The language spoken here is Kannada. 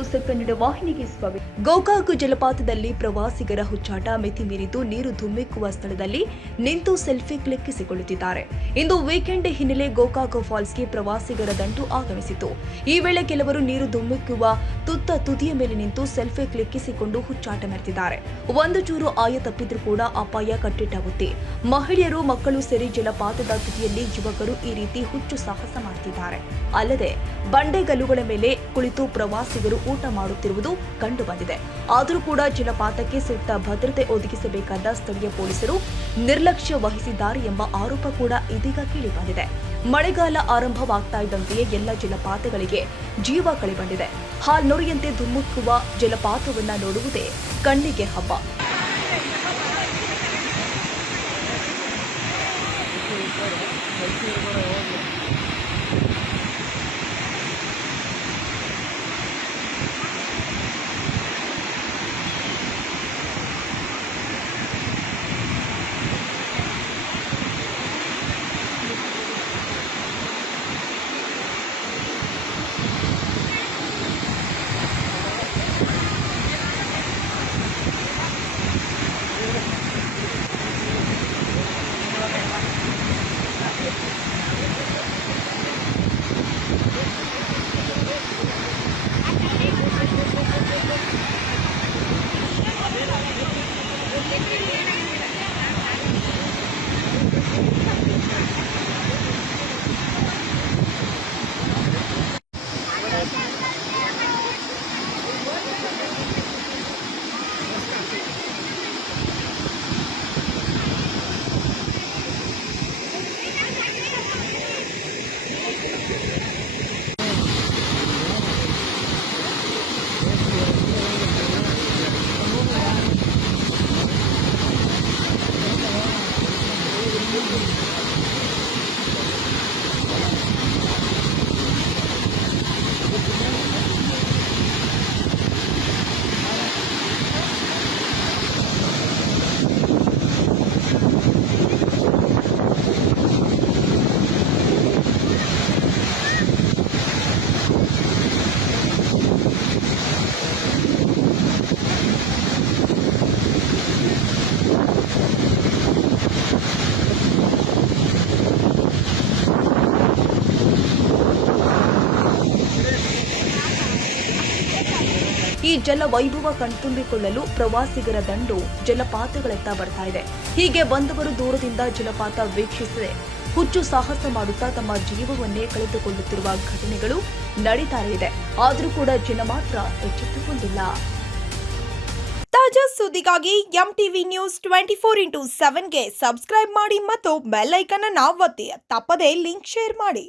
ನ್ಯೂಸ್ ಕನ್ನಡ ವಾಹಿನಿಗೆ ಸ್ವಾಗತ. ಗೋಕಾಕ್ ಜಲಪಾತದಲ್ಲಿ ಪ್ರವಾಸಿಗರ ಹುಚ್ಚಾಟ ಮಿತಿ ಮೀರಿದ್ದು ನೀರು ಧುಮ್ಮಿಕ್ಕುವ ಸ್ಥಳದಲ್ಲಿ ನಿಂತು ಸೆಲ್ಫಿ ಕ್ಲಿಕ್ಕಿಸಿಕೊಳ್ಳುತ್ತಿದ್ದಾರೆ. ಇಂದು ವೀಕೆಂಡ್ ಹಿನ್ನೆಲೆ ಗೋಕಾಕ್ ಫಾಲ್ಸ್ಗೆ ಪ್ರವಾಸಿಗರ ದಂಡು ಆಗಮಿಸಿತು. ಈ ವೇಳೆ ಕೆಲವರು ನೀರು ಧುಮ್ಮಿಕ್ಕುವ ತುದಿಯ ಮೇಲೆ ನಿಂತು ಸೆಲ್ಫಿ ಕ್ಲಿಕ್ಕಿಸಿಕೊಂಡು ಹುಚ್ಚಾಟ ಮೆರೆದಿದ್ದಾರೆ. ಒಂದು ಚೂರು ಆಯ ತಪ್ಪಿದ್ರೂ ಕೂಡ ಅಪಾಯ ಕಟ್ಟಿಟ್ಟಾಗುತ್ತೆ. ಮಹಿಳೆಯರು, ಮಕ್ಕಳು ಸೇರಿ ಜಲಪಾತದ ತುದಿಯಲ್ಲಿ ಯುವಕರು ಈ ರೀತಿ ಹುಚ್ಚು ಸಾಹಸ ಮಾಡುತ್ತಿದ್ದಾರೆ. ಅಲ್ಲದೆ ಬಂಡೆಗಲ್ಲುಗಳ ಮೇಲೆ ಕುಳಿತು ಪ್ರವಾಸಿಗರು ಊಟ ಮಾಡುತ್ತಿರುವುದು ಕಂಡು ಬಂದಿದೆ. ಆದರೂ ಕೂಡ ಜಲಪಾತಕ್ಕೆ ಸೂಕ್ತ ಭದ್ರತೆ ಒದಗಿಸಬೇಕಾದ ಸ್ಥಳೀಯ ಪೊಲೀಸರು ನಿರ್ಲಕ್ಷ್ಯ ವಹಿಸಿದ್ದಾರೆ ಎಂಬ ಆರೋಪ ಕೂಡ ಇದೀಗ ಕೇಳಿಬಂದಿದೆ. ಮಳೆಗಾಲ ಆರಂಭವಾಗ್ತಾ ಇದ್ದಂತೆಯೇ ಎಲ್ಲ ಜಲಪಾತಗಳಿಗೆ ಜೀವ ಕಳೆಬಂದಿದೆ. ಹಾಲ್ನೊರೆಯಂತೆ ಧುಮ್ಮುಕ್ಕುವ ಜಲಪಾತವನ್ನ ನೋಡುವುದೇ ಕಣ್ಣಿಗೆ ಹಬ್ಬ. ಈ ಜಲ ವೈಭವ ಕಣ್ತುಂಬಿಕೊಳ್ಳಲು ಪ್ರವಾಸಿಗರ ದಂಡು ಜಲಪಾತಗಳತ್ತ ಬರ್ತಾ ಇದೆ. ಹೀಗೆ ಬಂದವರು ದೂರದಿಂದ ಜಲಪಾತ ವೀಕ್ಷಿಸದೆ ಹುಚ್ಚು ಸಾಹಸ ಮಾಡುತ್ತಾ ತಮ್ಮ ಜೀವವನ್ನೇ ಕಳೆದುಕೊಳ್ಳುತ್ತಿರುವ ಘಟನೆಗಳು ನಡೀತಾನೆ ಇದೆ. ಆದರೂ ಕೂಡ ಜನ ಮಾತ್ರ ಎಚ್ಚೆತ್ತುಕೊಂಡಿಲ್ಲ. ತಾಜಾ ಸುದ್ದಿಗಾಗಿ ಎಂಟಿವಿ ನ್ಯೂಸ್ 24x7ಗೆ ಸಬ್ಸ್ಕ್ರೈಬ್ ಮಾಡಿ ಮತ್ತು ಬೆಲ್ ಐಕಾನ್ ಅನ್ನು ಒತ್ತಿ. ತಪ್ಪದೇ ಲಿಂಕ್ ಶೇರ್ ಮಾಡಿ.